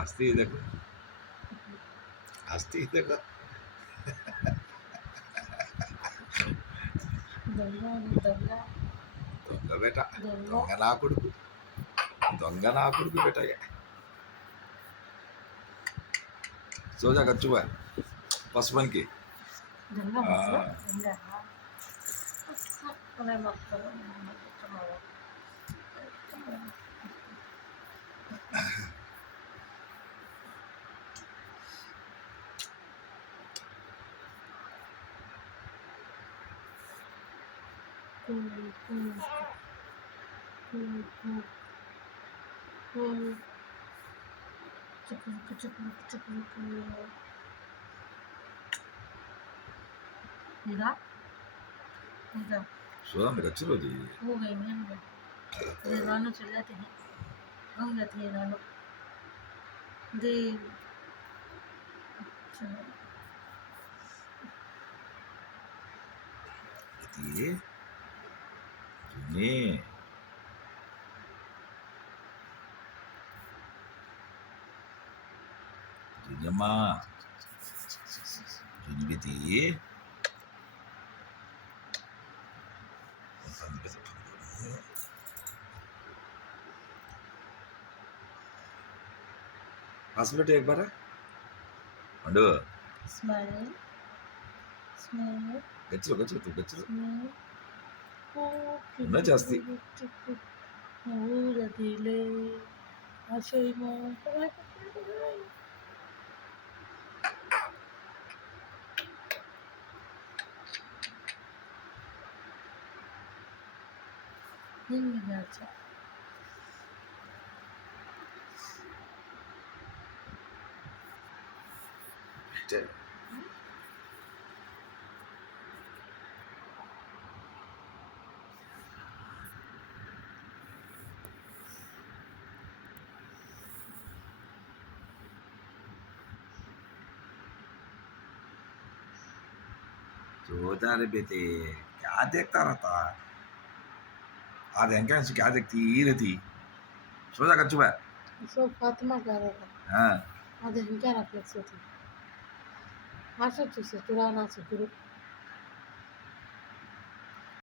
हंसती ही देखो, हंसती ही देखो। దొంగ బేట, దొంగ నా కొడుకు, దొంగ నా కొడుకు బేట ये। सो जा कच्चू है पसपन की। सो जा मेरा चलो जी। हो गई मैं दीवानों चल जाते हैं, हम जाते हैं दीवानों दे ये जुनी जुनियम्मा जुनी बेटी हंस बेटे एक बार है अंडो स्माइल स्माइल गच्चो गच्चो तू गच्चो स्माइल ना जास्ती ఊర దిలే ఆశయమా నిన్ను గాచా जोता रे बेटे क्या देखता रहता है आज एंकर से क्या देखती ही रहती सो जा कच्चू है సో ఫాతిమా గారు हाँ అది ఇంకా రిఫ్లెక్స్ అవుతుంది ఆశ చూసి తురానా సుగురు